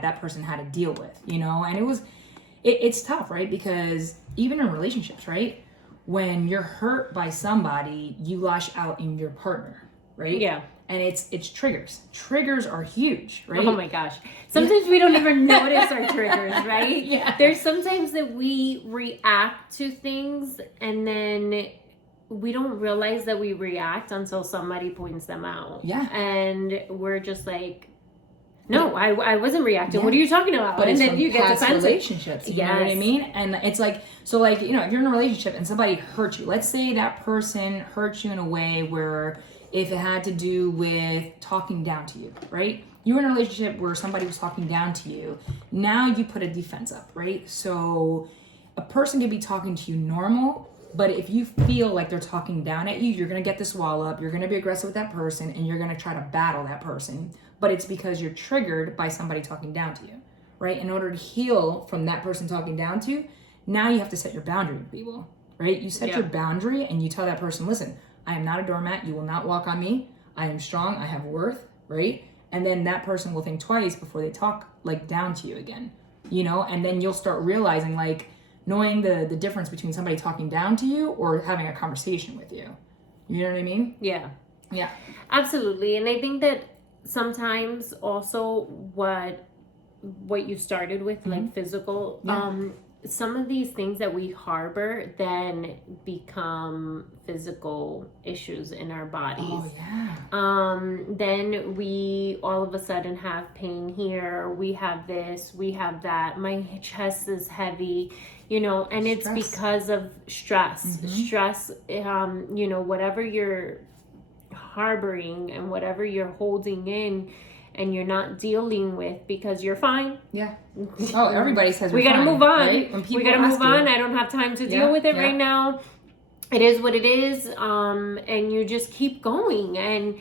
that person had to deal with, you know? And it's tough, right? Because even in relationships, right? When you're hurt by somebody, you lash out in your partner, right? Yeah. And it's triggers. Triggers are huge, right? Oh my gosh. Sometimes we don't even notice our triggers, right? Yeah. There's sometimes that we react to things and then we don't realize that we react until somebody points them out. Yeah. And we're just like, no, I wasn't reacting. What are you talking about? But and it's then from you get past defensive. relationships. You know what I mean? And it's like, so like, you know, if you're in a relationship and somebody hurt you, let's say that person hurt you in a way where if it had to do with talking down to you, right? You were in a relationship where somebody was talking down to you. Now you put a defense up, right? So a person could be talking to you normal, but if you feel like they're talking down at you, you're going to get this wall up, you're going to be aggressive with that person, and you're going to try to battle that person. But it's because you're triggered by somebody talking down to you, right? In order to heal from that person talking down to you, now you have to set your boundary with people, right? You set your boundary and you tell that person, listen, I am not a doormat. You will not walk on me. I am strong. I have worth, right? And then that person will think twice before they talk like down to you again, you know? And then you'll start realizing like knowing the difference between somebody talking down to you or having a conversation with you. You know what I mean? Yeah. Yeah. Absolutely. And I think that sometimes also what you started with, like physical, some of these things that we harbor then become physical issues in our bodies. Oh, yeah. Then we all of a sudden have pain here. We have this, we have that. My chest is heavy, you know, and it's because of stress. Stress, you know, whatever you're harboring and whatever you're holding in and you're not dealing with because you're fine. Yeah. Oh, everybody says we gotta fine, move on. Right? When We gotta move on. I don't have time to deal with it right now. It is what it is. And you just keep going. And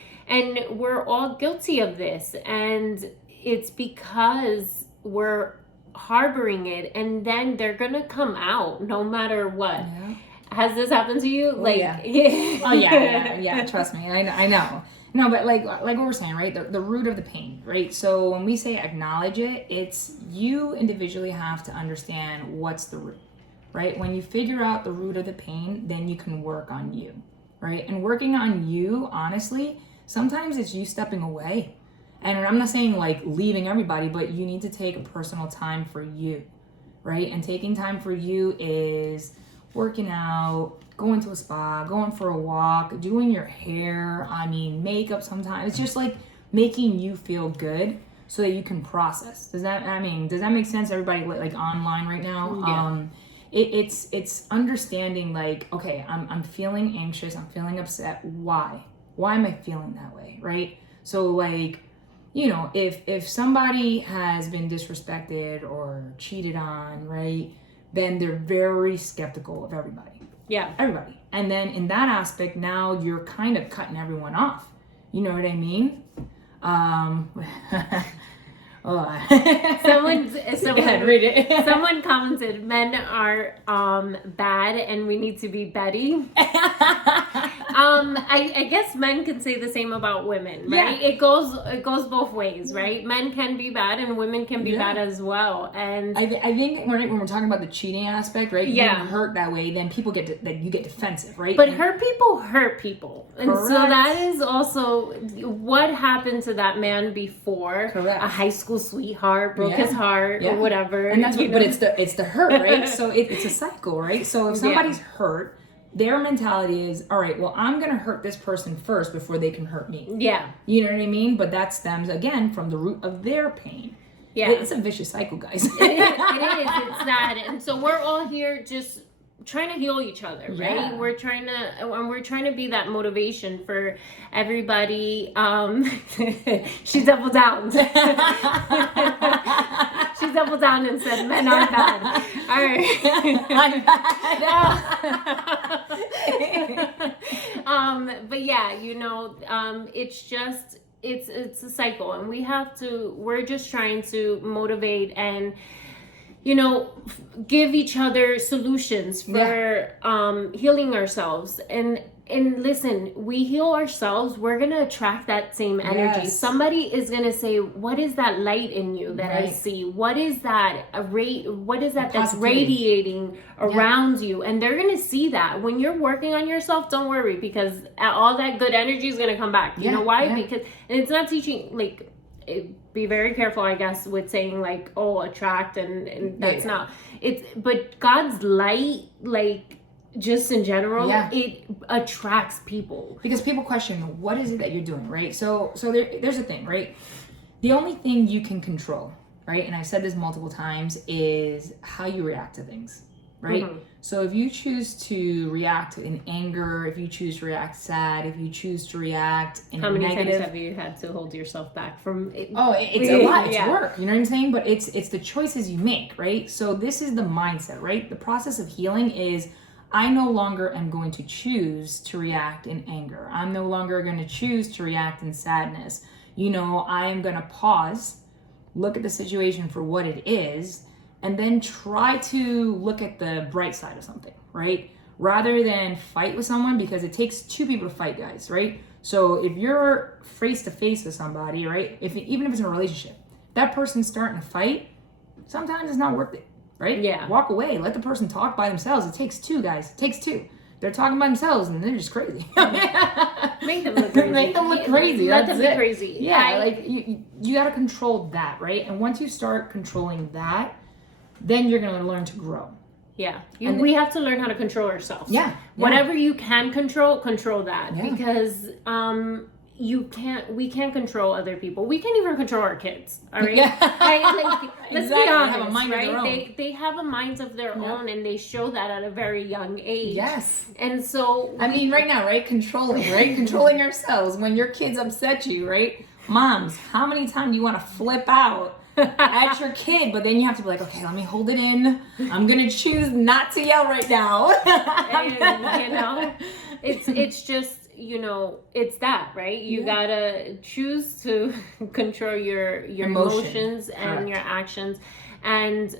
we're all guilty of this. And it's because we're harboring it. And then they're gonna come out no matter what. Yeah. Has this happened to you? Oh, yeah. Trust me, I know. No, but like what we're saying, right? The root of the pain, right? So when we say acknowledge it, it's you individually have to understand what's the root, right? When you figure out the root of the pain, then you can work on you, right? And working on you, honestly, sometimes it's you stepping away. And I'm not saying like leaving everybody, but you need to take personal time for you, right? And taking time for you is working out, going to a spa, going for a walk, doing your hair, makeup sometimes. It's just like making you feel good so that you can process. Does that make sense? Everybody like online right now? Yeah. It's understanding like, okay, I'm feeling anxious, I'm feeling upset. Why? Why am I feeling that way, right? So like, you know, if somebody has been disrespected or cheated on, right, then they're very skeptical of everybody. Yeah. Everybody. And then in that aspect, now you're kind of cutting everyone off. You know what I mean? Read it. Someone commented, men are bad and we need to be Betty. I guess men can say the same about women, right? Yeah. It goes both ways, right? Men can be bad and women can be bad as well. And I think when we're talking about the cheating aspect, right? Yeah. Being hurt that way, then people you get defensive, right? But hurt people. And Correct. so that is also what happened to that man before. Correct. A high school sweetheart broke his heart or whatever. And that's but it's the hurt, right? So it's a cycle, right? So if somebody's hurt, their mentality is, all right, well, I'm going to hurt this person first before they can hurt me. Yeah. You know what I mean? But that stems, again, from the root of their pain. Yeah. It's a vicious cycle, guys. It is. It's that. And so we're all here just trying to heal each other, right? Yeah. We're trying to be that motivation for everybody. She doubled down. She doubled down and said, men are bad. All right. I'm bad. But yeah, you know, it's just, it's a cycle, and we're just trying to motivate and, you know, give each other solutions for healing ourselves. And And listen, we heal ourselves, we're going to attract that same energy. Yes. Somebody is going to say, what is that light in you that I see? What is that what is that that's radiating around you? And they're going to see that. When you're working on yourself, don't worry, because all that good energy is going to come back. You know why? Because, and it's not teaching, like, be very careful, I guess, with saying like, oh, attract, and that's not, it's, but God's light, like, just in general, it attracts people. Because people question, what is it that you're doing, right? So there's a thing, right? The only thing you can control, right? And I've said this multiple times, is how you react to things, right? Mm-hmm. So if you choose to react in anger, if you choose to react sad, if you choose to react in how many negative, times have you had to hold yourself back from it? Oh, it's a lot. It's work. You know what I'm saying? But it's the choices you make, right? So this is the mindset, right? The process of healing is, I no longer am going to choose to react in anger. I'm no longer going to choose to react in sadness. You know, I am going to pause, look at the situation for what it is, and then try to look at the bright side of something, right? Rather than fight with someone, because it takes two people to fight, guys, right? So if you're face to face with somebody, right? Even if it's in a relationship, that person's starting to fight, sometimes it's not worth it. Right? Yeah. Walk away. Let the person talk by themselves. It takes two, guys. It takes two. They're talking by themselves and they're just crazy. Make them look crazy. Make them look crazy. Let them be crazy. Yeah, like you got to control that, right? And once you start controlling that, then you're going to learn to grow. Yeah. We have to learn how to control ourselves. Yeah. Whatever you can control that. Yeah. Because we can't control other people. We can't even control our kids. All right. Let's be honest, right? They have a mind of their own, and they show that at a very young age. Yes. And so I mean, right now, right? Controlling ourselves. When your kids upset you, right? Moms, how many times do you want to flip out at your kid, but then you have to be like, okay, let me hold it in. I'm gonna choose not to yell right now. And, you know, it's just, you know, it's that, right? You gotta choose to control your emotions and your actions, and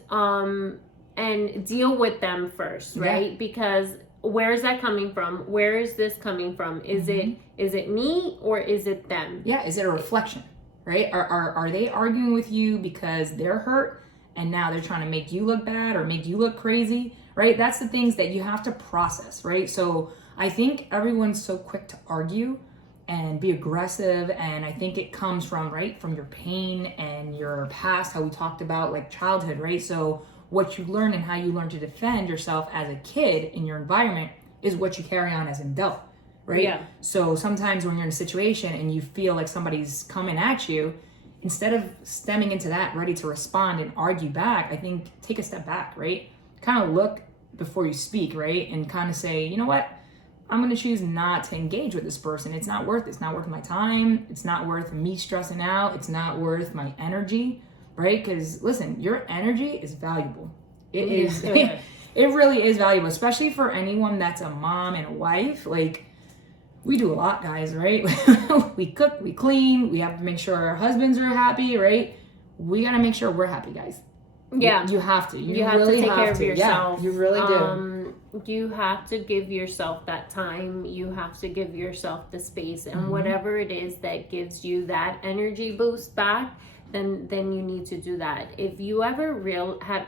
deal with them first, right? Because where is that coming from? Where is this coming from? Is it me, or is it them? Yeah, is it a reflection, right? Are they arguing with you because they're hurt and now they're trying to make you look bad or make you look crazy, right? That's the things that you have to process, right? So I think everyone's so quick to argue and be aggressive, and I think it comes from your pain and your past, how we talked about like childhood, right? So what you learn and how you learn to defend yourself as a kid in your environment is what you carry on as an adult, right? Yeah. So sometimes when you're in a situation and you feel like somebody's coming at you, instead of stemming into that, ready to respond and argue back, I think take a step back, right? Kind of look before you speak, right? And kind of say, you know what? I'm going to choose not to engage with this person. It's not worth it. It's not worth my time. It's not worth me stressing out. It's not worth my energy, right? Because listen, your energy is valuable. It is. It really is valuable, especially for anyone that's a mom and a wife. Like, we do a lot, guys, right? We cook, we clean, we have to make sure our husbands are happy, right? We got to make sure we're happy, guys. Yeah. You have to. You have really to take care of yourself. Yeah, you really do. You have to give yourself that time. You have to give yourself the space, and whatever it is that gives you that energy boost back, then you need to do that. If you ever have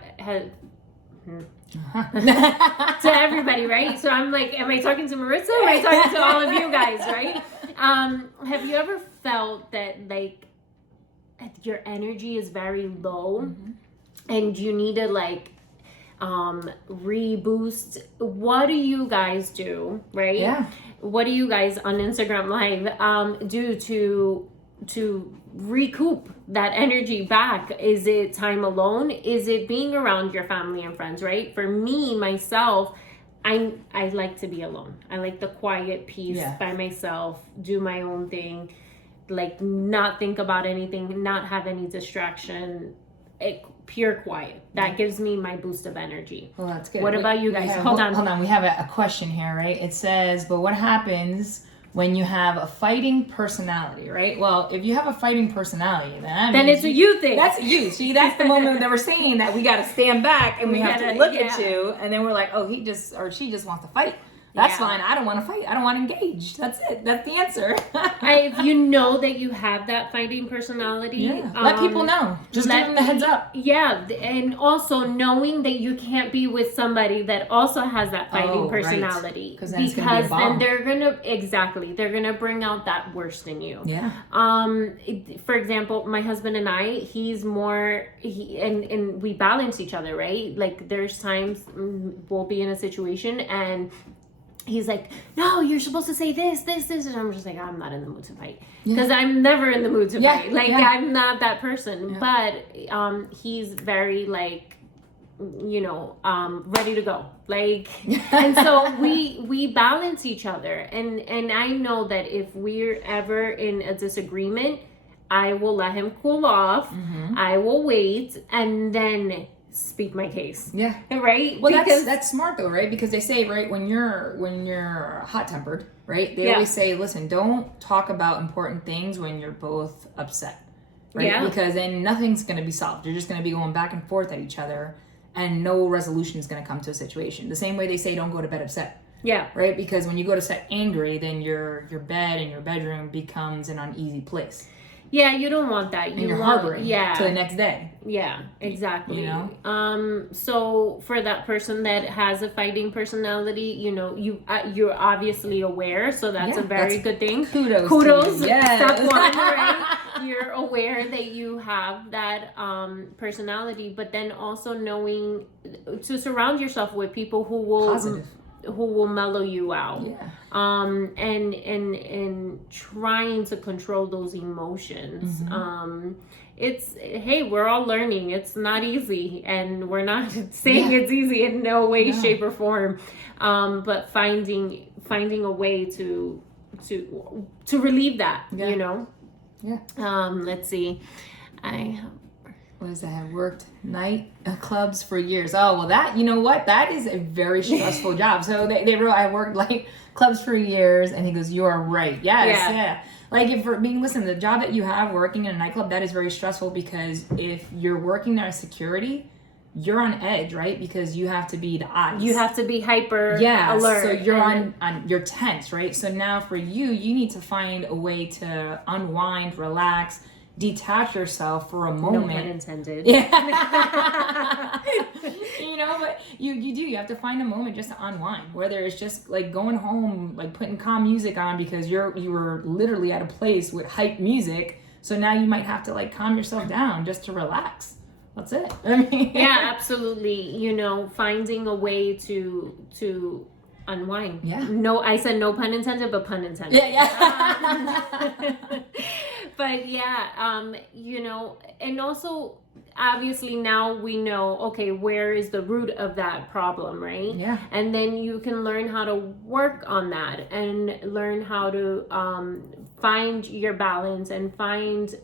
to everybody, right? So I'm like, am I talking to Marissa? Am I talking to all of you guys, right? Have you ever felt that like your energy is very low and you need to like reboost? What do you guys do, right? Yeah. What do you guys on Instagram Live do to recoup that energy back? Is it time alone? Is it being around your family and friends, right? For me, myself, I like to be alone. I like the quiet peace by myself, do my own thing, like not think about anything, not have any distraction, pure quiet. That gives me my boost of energy. Well, that's good. What about you guys? Hold on. We have a question here, right? It says, but what happens when you have a fighting personality, right? Well, if you have a fighting personality, then it's a you thing. That's you. See, that's the moment that we're saying that we got to stand back and we have to look at you, and then we're like, oh, he just or she just wants to fight. That's fine. I don't want to fight. I don't want to engage. That's it. That's the answer. If you know that you have that fighting personality, let people know. Just give them the heads up. Yeah, and also knowing that you can't be with somebody that also has that fighting personality, right. Because then they're gonna bring out that worst in you. Yeah. For example, my husband and I, he's more and we balance each other, right? Like there's times we'll be in a situation and he's like, no, you're supposed to say this. And I'm just like, I'm not in the mood to fight. Because I'm never in the mood to fight. Like, I'm not that person. Yeah. But he's very, like, ready to go. Like, and so we balance each other. And I know that if we're ever in a disagreement, I will let him cool off. Mm-hmm. I will wait. And then speak my case. Yeah. Right? Well, that's smart though, right? Because they say, right, when you're hot-tempered, right? They always say, listen, don't talk about important things when you're both upset. Right? Yeah. Because then nothing's going to be solved. You're just going to be going back and forth at each other and no resolution is going to come to a situation. The same way they say don't go to bed upset. Yeah. Right? Because when you go to bed angry, then your bed and your bedroom becomes an uneasy place. Yeah, you don't want that. You're harboring to the next day. Yeah, exactly. You know? So for that person that has a fighting personality, you're obviously aware, so that's a very good thing. Kudos. Yes. Step one, right? You're aware that you have that personality, but then also knowing to surround yourself with people who will mellow you out. Yeah. And trying to control those emotions. Mm-hmm. We're all learning. It's not easy, and we're not saying it's easy in no way, shape, or form. But finding a way to relieve that, Yeah. Let's see. What is that? I worked night clubs for years. Oh, well, that, you know what? That is a very stressful job. So they wrote, I worked like clubs for years. And he goes, you are right. Yes. Yeah. Like listen, the job that you have working in a nightclub, that is very stressful because if you're working there as security, you're on edge, right? Because you have to be the eyes. You have to be hyper alert. So you're you're tense, right? So now for you need to find a way to unwind, relax, detach yourself for a moment. No pun intended. Yeah. But you have to find a moment just to unwind, whether it's just like going home, like putting calm music on because you were literally at a place with hype music. So now you might have to like calm yourself down just to relax. That's it. Yeah, absolutely. Finding a way to unwind. Yeah. No, I said no pun intended, but pun intended. Yeah. But and also obviously now we know, okay, where is the root of that problem, right? Yeah. And then you can learn how to work on that and learn how to find your balance and find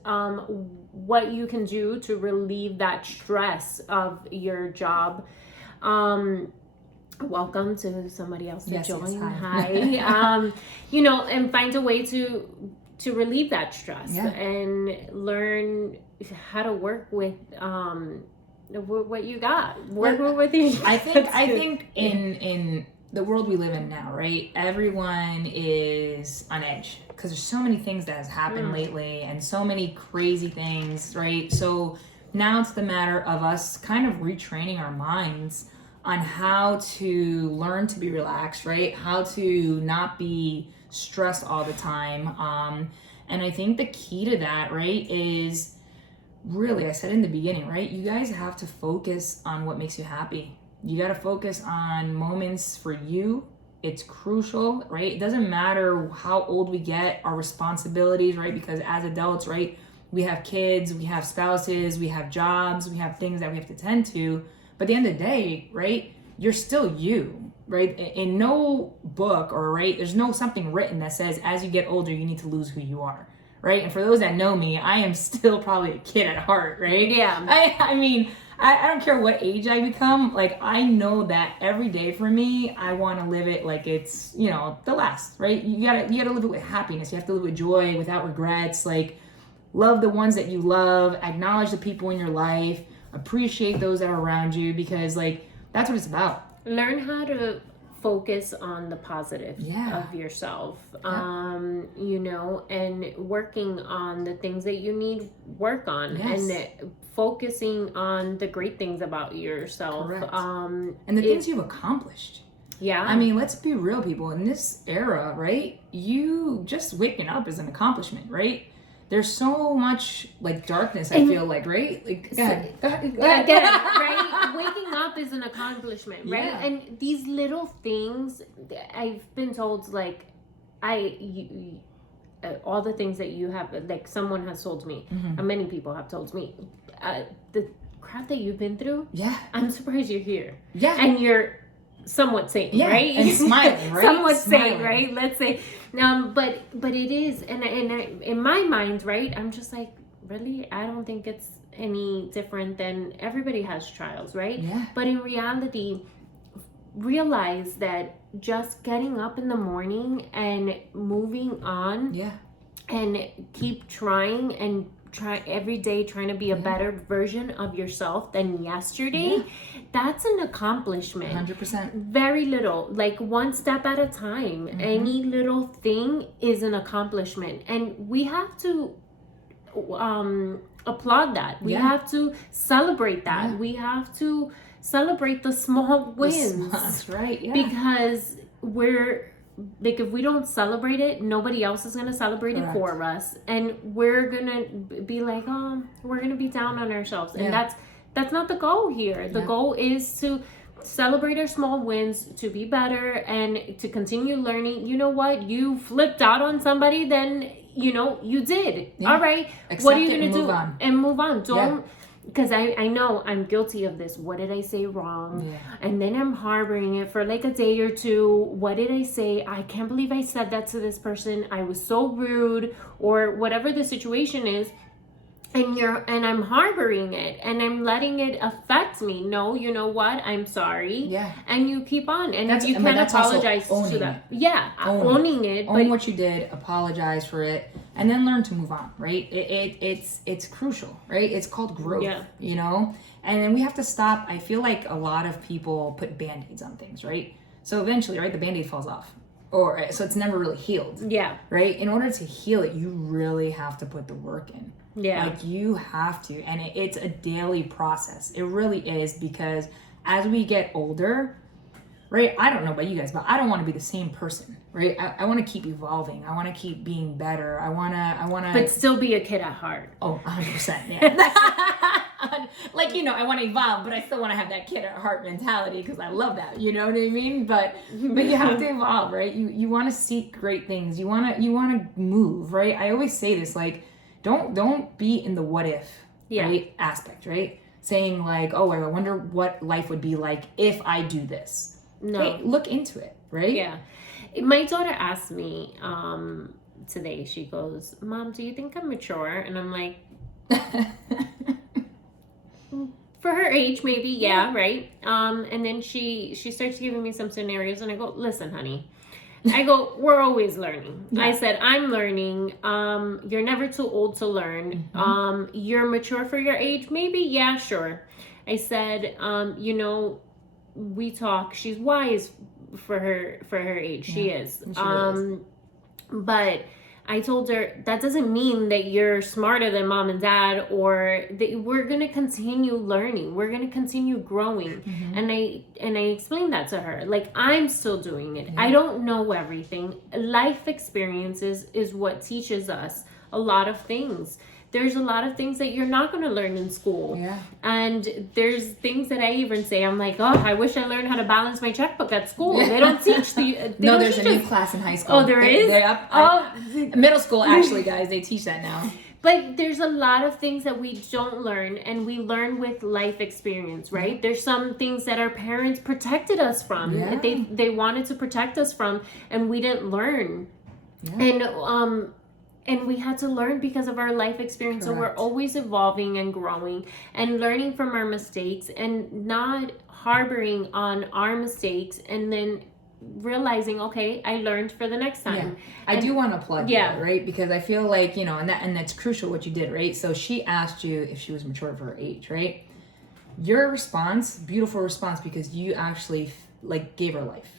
what you can do to relieve that stress of your job. Welcome to somebody else to join. Yes, hi. And find a way to relieve that stress and learn how to work with what you got. Work with what you got. I think in the world we live in now, right? Everyone is on edge because there's so many things that has happened lately and so many crazy things, right? So now it's the matter of us kind of retraining our minds on how to learn to be relaxed, right? How to not be stressed all the time. And I think the key to that, right, is really, I said in the beginning, right? You guys have to focus on what makes you happy. You got to focus on moments for you. It's crucial, right? It doesn't matter how old we get, our responsibilities, right? Because as adults, right, we have kids, we have spouses, we have jobs, we have things that we have to tend to. But at the end of the day, right, you're still you, right? In no book there's no something written that says as you get older, you need to lose who you are, right? And for those that know me, I am still probably a kid at heart, right? Yeah. I mean, I don't care what age I become. Like, I know that every day for me, I want to live it like it's, the last, right? You gotta live it with happiness. You have to live with joy, without regrets. Like, love the ones that you love, acknowledge the people in your life, appreciate those that are around you, because like that's what it's about. Learn how to focus on the positive of yourself, you know, and working on the things that you need work on, and focusing on the great things about yourself. Correct. And the things you've accomplished. Yeah. I mean, let's be real, people. In this era, right? You just waking up is an accomplishment, right? There's so much like darkness, I feel like, right? Like, go ahead. Right? Waking up is an accomplishment, right? Yeah. And these little things, I've been told, like, all the things that you have, like someone has told me, and many people have told me, the crap that you've been through, I'm surprised you're here. Yeah. And you're somewhat sane, right? And smiling, right? Somewhat sane, right? Let's say. But it is, and in my mind, right, I'm just like, really? I don't think it's any different than everybody has trials, right? Yeah. But in reality, realize that just getting up in the morning and moving on, and keep trying and try every day, trying to be a better version of yourself than yesterday, that's an accomplishment. 100%. Very little, like one step at a time. Any little thing is an accomplishment, and we have to applaud that. We have to celebrate that. We have to celebrate the small wins. That's right. Yeah. Because we're like, if we don't celebrate it, nobody else is going to celebrate it for us, and we're going to be like, oh, we're going to be down on ourselves. And that's not the goal here. The goal is to celebrate our small wins, to be better, and to continue learning. You know what? You flipped out on somebody, then, you know, you did. All right. Accept what are you going to do? And move on. Don't... Because I know I'm guilty of this. What did I say wrong? And then I'm harboring it for like a day or two. What did I say? I can't believe I said that to this person. I was so rude, or whatever the situation is. And I'm harboring it, and I'm letting it affect me. No, you know what? I'm sorry. Yeah. And you keep on. And if you can't apologize to that. Yeah. Owning it. Own what you did, apologize for it, and then learn to move on, right? It's crucial, right? It's called growth, you know? And then we have to stop. I feel like a lot of people put Band-Aids on things, right? So eventually, right, the Band-Aid falls off. So it's never really healed. Yeah. Right? In order to heal it, you really have to put the work in. Yeah. Like, you have to. And it's a daily process. It really is, because as we get older, right? I don't know about you guys, but I don't want to be the same person, right? I want to keep evolving. I want to keep being better. I want to. But still be a kid at heart. Oh, 100%. Yeah. Like, you know, I want to evolve, but I still want to have that kid at heart mentality, because I love that. You know what I mean? But you have to evolve, right? You want to seek great things. You want to move, right? I always say this, like, don't be in the what if, right, aspect, right? Saying like, oh, I wonder what life would be like if I do this. No. Hey, look into it, right? Yeah. My daughter asked me today, she goes, Mom, do you think I'm mature? And I'm like, for her age, maybe, yeah, right? And then she starts giving me some scenarios, and I go, listen, honey. I go, we're always learning. Yeah. I said, I'm learning. You're never too old to learn. You're mature for your age, maybe? Yeah, sure. I said, you know, we talk. She's wise for her age. Yeah, she is. But I told her, that doesn't mean that you're smarter than mom and dad, or that we're going to continue learning. We're going to continue growing. And I explained that to her. Like, I'm still doing it. I don't know everything. Life experiences is what teaches us a lot of things. There's a lot of things that you're not going to learn in school. Yeah. And there's things that I even say, I'm like, oh, I wish I learned how to balance my checkbook at school. They don't teach the... No, there's a new class in high school. Oh, there is? Middle school, actually, guys, they teach that now. But there's a lot of things that we don't learn, and we learn with life experience, right? There's some things that our parents protected us from. Yeah. They wanted to protect us from, and we didn't learn. Yeah. And we had to learn because of our life experience. Correct. So we're always evolving and growing and learning from our mistakes, and not harboring on our mistakes, and then realizing, okay, I learned for the next time. Yeah. I do want to applaud that, right? Because I feel like, you know, and that's crucial what you did, right? So she asked you if she was mature for her age, right? Your response, beautiful response, because you actually like gave her life,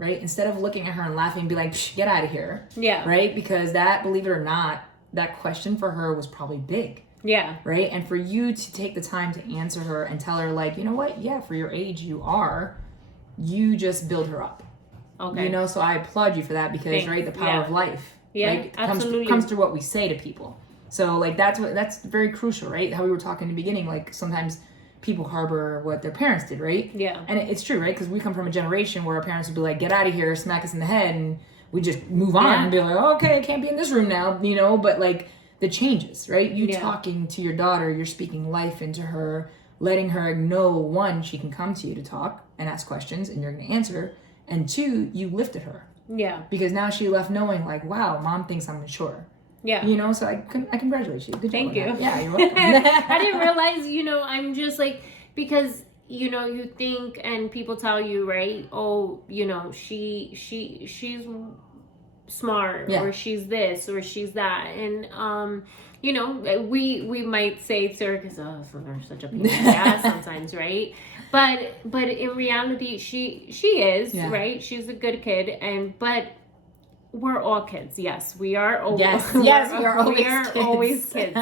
right? Instead of looking at her and laughing and be like, Psh, get out of here. Yeah. Right? Because that, believe it or not, that question for her was probably big. Yeah. Right? And for you to take the time to answer her and tell her, like, you know what? Yeah, for your age, you just build her up. Okay. You know, so I applaud you for that because, Thanks. right, the power of life. Yeah, right, absolutely. comes through what we say to people. So, like, that's very crucial, right? How we were talking in the beginning, like, sometimes people harbor what their parents did, right? Yeah. And it's true, right? Because we come from a generation where our parents would be like, get out of here, smack us in the head, and we just move on and be like, okay, I can't be in this room now, you know? But, like, the changes, right? You talking to your daughter, you're speaking life into her, letting her know, one, she can come to you to talk and ask questions, and you're going to answer, and two, you lifted her. Yeah. Because now she left knowing, like, wow, mom thinks I'm mature. Yeah. You know, so I congratulate you. Good job. Thank you. Yeah, you're welcome. I didn't realize, you know, I'm just like, because, you know, you think and people tell you, right? Oh, you know, she's smart or she's this or she's that. And, you know, we might say to her, because they're such a pain in the ass sometimes, right? But in reality, she is, right? She's a good kid, but we're all kids. Yes, we are. Yes, we are always kids.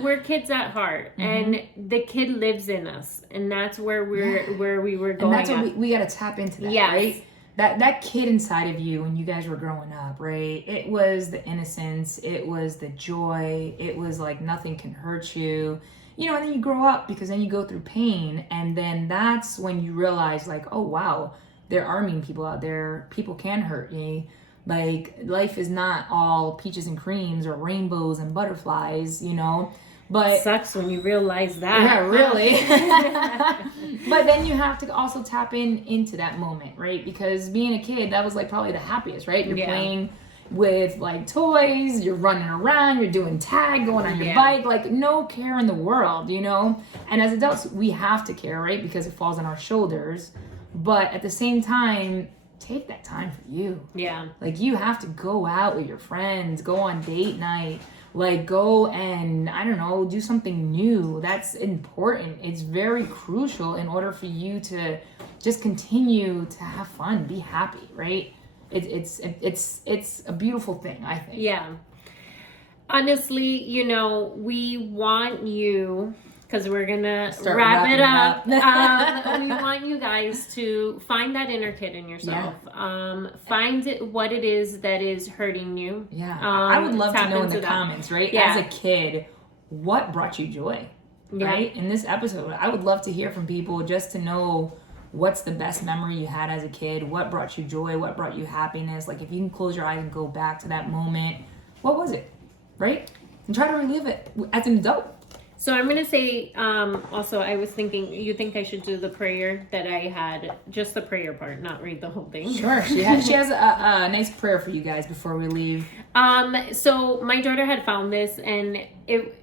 We're kids at heart, and the kid lives in us, and that's where we were going. And that's what we got to tap into that, right? That kid inside of you when you guys were growing up, right? It was the innocence, it was the joy, it was like nothing can hurt you. You know, and then you grow up because then you go through pain, and then that's when you realize, like, oh wow, there are mean people out there. People can hurt me. Like, life is not all peaches and creams or rainbows and butterflies, you know. But sucks when you realize that. Yeah, really. But then you have to also tap into that moment, right? Because being a kid, that was like probably the happiest, right? You're playing with like toys, you're running around, you're doing tag, going on your bike, like no care in the world, you know? And as adults, we have to care, right? Because it falls on our shoulders. But at the same time, take that time for you. Yeah. Like, you have to go out with your friends, go on date night, like go and, I don't know, do something new. That's important. It's very crucial in order for you to just continue to have fun, be happy, right? It's a beautiful thing, I think. Yeah. Honestly, you know, we want you, because we're gonna wrap it up. We want you guys to find that inner kid in yourself. Find what it is that is hurting you. Yeah. I would love to know in the comments, right? As a kid, what brought you joy? Right? In this episode, I would love to hear from people just to know what's the best memory you had as a kid, what brought you joy, what brought you happiness. Like, if you can close your eyes and go back to that moment, what was it? Right? And try to relive it as an adult. So I'm going to say, also, I was thinking, you think I should do the prayer that I had, just the prayer part, not read the whole thing? Sure. She has a nice prayer for you guys before we leave. So my daughter had found this, and it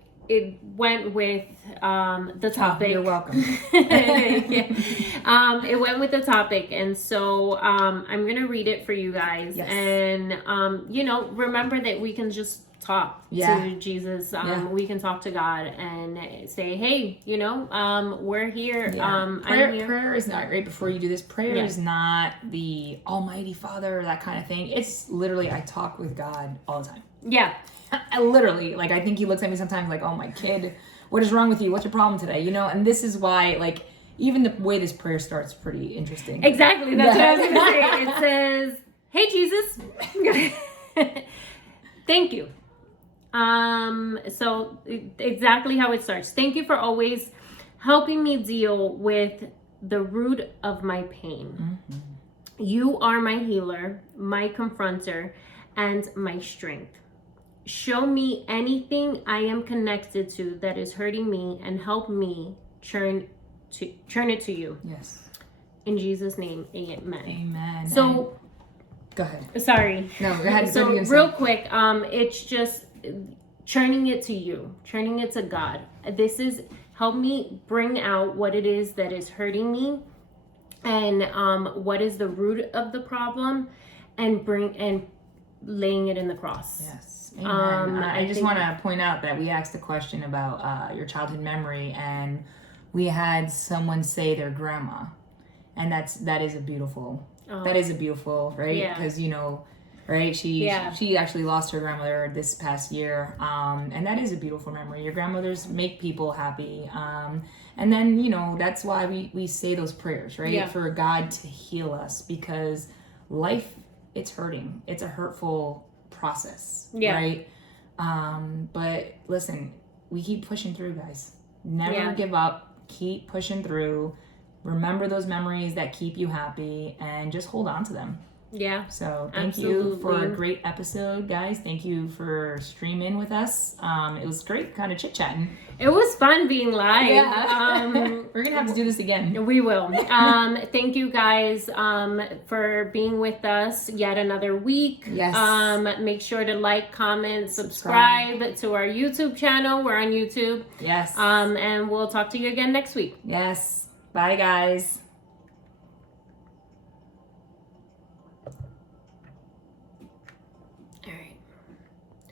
went with the topic. Oh, you're welcome. It went with the topic, and so I'm going to read it for you guys. Yes. And, you know, remember that we can just talk to Jesus. We can talk to God and say, hey, you know, we're here. Prayer is not, right before you do this, prayer is not the Almighty Father, that kind of thing. It's literally, I talk with God all the time. Yeah. I literally, like, I think he looks at me sometimes like, oh, my kid, what is wrong with you? What's your problem today? You know, and this is why, like, even the way this prayer starts pretty interesting. Exactly. That's what I was going to say. It says, hey, Jesus. Thank you. So exactly how it starts. Thank you for always helping me deal with the root of my pain. Mm-hmm. You are my healer, my confronter, and my strength. Show me anything I am connected to that is hurting me and help me turn it to you. Yes. In Jesus' name, amen. Amen. So, go ahead. Sorry. No, go ahead. So real quick, it's just turning it to you, turning it to God. This is help me bring out what it is that is hurting me, and what is the root of the problem, and laying it in the cross. Yes. Amen. I just want to point out that we asked a question about your childhood memory, and we had someone say their grandma, and that is a beautiful That is a beautiful, right? Yeah. Because, you know, right? She actually lost her grandmother this past year. And that is a beautiful memory. Your grandmothers make people happy. And then, you know, that's why we say those prayers, right? Yeah. For God to heal us, because life, it's hurting. It's a hurtful process, right? But listen, we keep pushing through, guys. Never give up. Keep pushing through. Remember those memories that keep you happy and just hold on to them. Yeah. So thank you for a great episode, guys. Thank you for streaming with us. It was great kind of chit-chatting. It was fun being live. Yeah. We're going to have to do this again. We will. Thank you guys for being with us yet another week. Yes. Make sure to like, comment, subscribe to our YouTube channel. We're on YouTube. Yes. And we'll talk to you again next week. Yes. Bye, guys.